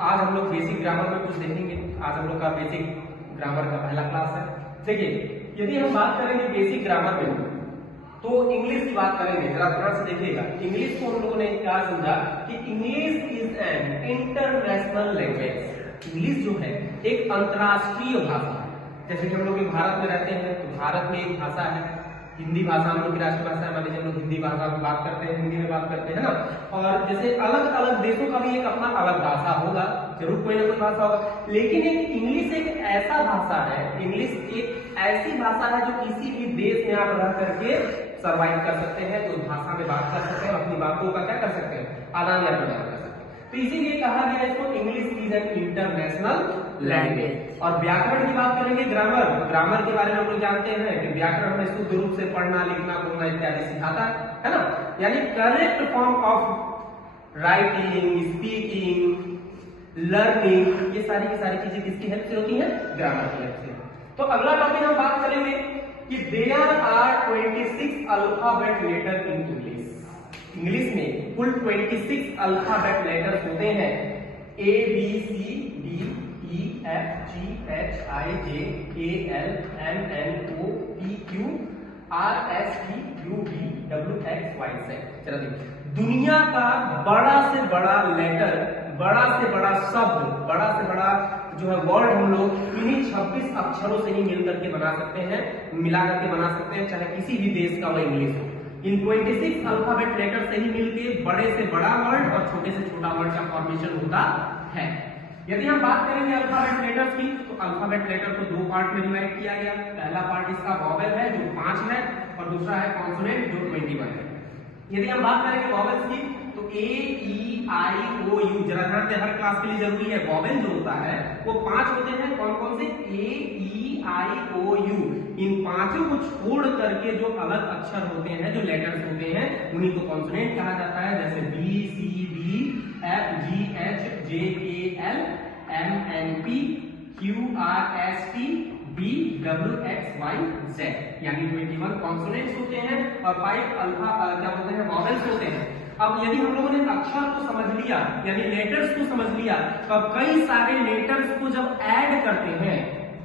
आज हम लोग बेसिक ग्रामर में कुछ देखेंगे। आज हम लोग का बेसिक ग्रामर का पहला क्लास है। देखिए, यदि हम बात करेंगे बेसिक ग्रामर में तो इंग्लिश की बात करेंगे। जरा ध्यान से देखिएगा, इंग्लिश को हम लोगों ने क्या समझा कि English is an international language. English जो है एक अंतर्राष्ट्रीय भाषा है। जैसे कि हम लोग भारत में रहते हैं तो भारत में एक भाषा है, हिंदी भाषा हम लोग की राष्ट्रभाषा है। मान लीजिए हम लोग हिंदी भाषा में बात करते हैं, हिंदी में बात करते हैं ना। और जैसे अलग अलग देशों का भी एक अपना अलग भाषा होगा, जरूर कोई ना कोई भाषा होगा। लेकिन एक इंग्लिश एक ऐसा भाषा है, इंग्लिश एक ऐसी भाषा है जो किसी भी देश में आप रह करके सर्वाइव कर सकते हैं, तो भाषा में बात कर सकते हैं, अपनी बातों का क्या कर सकते हैं, आदान प्रदान कर सकते हैं। तो इसीलिए कहा गया इसको English is an international language. और व्याकरण की बात करेंगे, ग्रामर। ग्रामर के बारे में हम लोग जानते हैं कि व्याकरण हमें शुद्ध रूप से पढ़ना, लिखना, बोलना इत्यादि सिखाता है ना। यानी correct form of writing, speaking, learning, ये सारी की सारी चीजें किसकी हेल्प से होती है, ग्रामर की हेल्प से। तो अगला टॉपिक हम बात करेंगे कि there are 26 alphabet letter in English. English में कुल 26 अल्फाबेट लेटर्स होते हैं। A B C D E F G H I J K L M N O P Q R S T U V W X Y Z। चलो देखिए, दुनिया का बड़ा से बड़ा लेटर, बड़ा से बड़ा शब्द, बड़ा से बड़ा जो है वर्ड हम लोग इन्हीं 26 अक्षरों से ही मिलकर के बना सकते हैं, मिला करके बना सकते हैं, चाहे किसी भी देश का वो इंग्लिश हो। इन 26 अल्फाबेट लेटर से ही मिलके बड़े से बड़ा वर्ड और छोटे से छोटा वर्ड का फॉर्मेशन होता है। यदि हम बात करेंगे अल्फाबेट लेटर्स की, तो अल्फाबेट लेटर को दो पार्ट में डिवाइड किया गया। पहला पार्ट इसका वॉवेल है जो 5 है, और दूसरा है कॉन्सोनेंट जो 21 है। यदि हम बात करेंगे वॉवेल्स की, तो A E I O U, जरा ध्यान से, हर क्लास के लिए जरूरी है। वॉवेल जो होता है वो 5 होते हैं। कौन कौन से? A E I O U। इन पांचों को छोड़ करके जो अलग अक्षर होते हैं, जो लेटर्स होते हैं, उन्हीं को कॉन्सोनेंट कहा जाता है। जैसे B C D F G H J K L M N P Q R S T B W X Y Z, यानी 21 कॉन्सोनेंट्स होते हैं और 5 अल्फा क्या बोलते हैं, वॉवेल्स होते हैं। अब यदि हम लोगों ने अक्षर को समझ लिया, यानी लेटर्स को समझ लिया, तो अब कई सारे लेटर्स को जब ऐड करते हैं,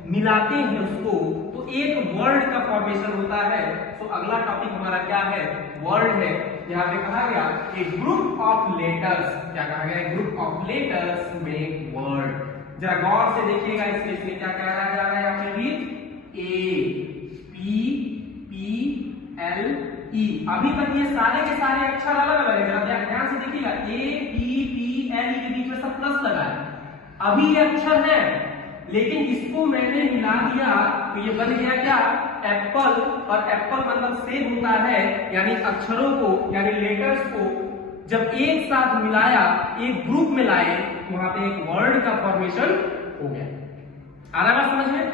मिलाते हैं उसको, तो एक वर्ड का फॉर्मेशन होता है। तो अगला टॉपिक हमारा क्या है, वर्ड है। यहाँ पे कहा गया ए ग्रुप ऑफ लेटर्स, क्या कहा गया, group of letters make word. जरा गौर से देखिएगा, इसमें क्या कह रहा है यहाँ पे भी, A P P L E. अभी तक ये सारे के सारे अक्षर अलग अलग है, जरा ध्यान से देखिएगा, A P P L E के बीच में सब प्लस लगा है। अभी ये अक्षर है, लेकिन इसको मैंने मिला दिया तो ये बन गया क्या, एप्पल। और एप्पल मतलब सेब होता है, यानी अक्षरों को, यानी लेटर्स को जब एक साथ मिलाया, एक ग्रुप में लाए, वहां पे एक वर्ड का फॉर्मेशन हो गया। आ रहा है समझ में?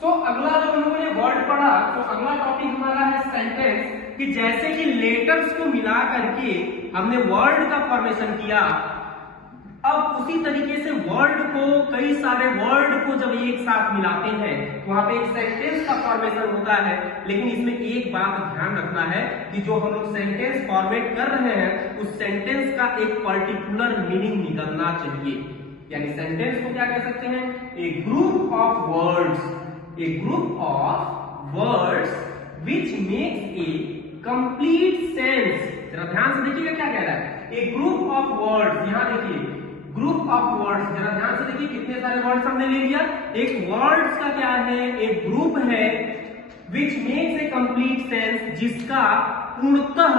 सो अगला जो हम लोगों ने वर्ड पढ़ा, तो अगला टॉपिक हमारा है सेंटेंस। कि जैसे कि लेटर्स को मिला करके हमने वर्ड का फॉर्मेशन किया, अब उसी तरीके से वर्ड को, कई सारे वर्ड को जब एक साथ मिलाते हैं, वहां पे एक सेंटेंस का फॉर्मेशन होता है। लेकिन इसमें एक बात ध्यान रखना है कि जो हम लोग सेंटेंस फॉर्मेट कर रहे हैं, उस सेंटेंस का एक पर्टिकुलर मीनिंग निकलना चाहिए। यानी सेंटेंस को क्या कह सकते हैं, a group of words, a group of words which makes a complete sense. जरा ध्यान से देखिएगा क्या कह रहा है, ए ग्रुप ऑफ वर्ड्स। यहां देखिए, ग्रुप ऑफ वर्ड्स, जरा ध्यान से देखिए कितने सारे वर्ड्स हमने ले लिया। एक वर्ड्स का क्या है, एक ग्रुप है, विच मेक्स ए कंप्लीट सेंस, जिसका पूर्णतः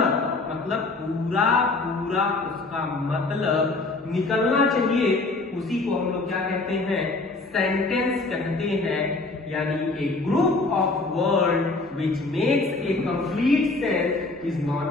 मतलब पूरा पूरा उसका मतलब निकलना चाहिए, उसी को हम लोग क्या कहते हैं, सेंटेंस कहते हैं। यानी a group of word which makes a complete sense is not